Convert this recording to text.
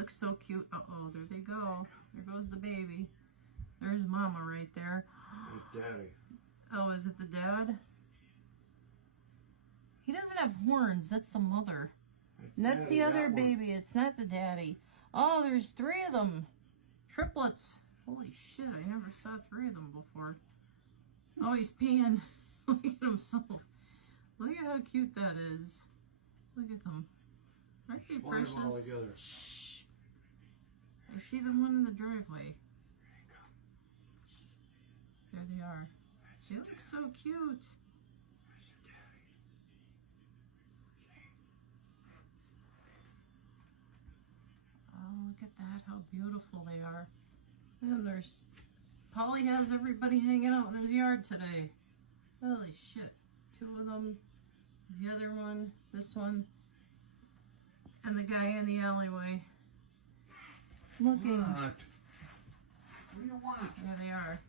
looks so cute. Uh-oh, there they go. There goes the baby. There's Mama right there. There's Daddy. Oh, is it the dad? He doesn't have horns. That's the mother. And that's the other baby. It's not the daddy. Oh, there's 3 of them. Triplets. Holy shit, I never saw 3 of them before. Oh, he's peeing. Look at himself. Look at how cute that is. Look at them. Aren't they precious? Them all together. Shh. I see the one in the driveway. There they are. They look so cute. Oh, look at that, how beautiful they are. And there's... Polly has everybody hanging out in his yard today. Holy shit. 2 of them. The other one, this one, and the guy in the alleyway. Looking. What do you want? There they are.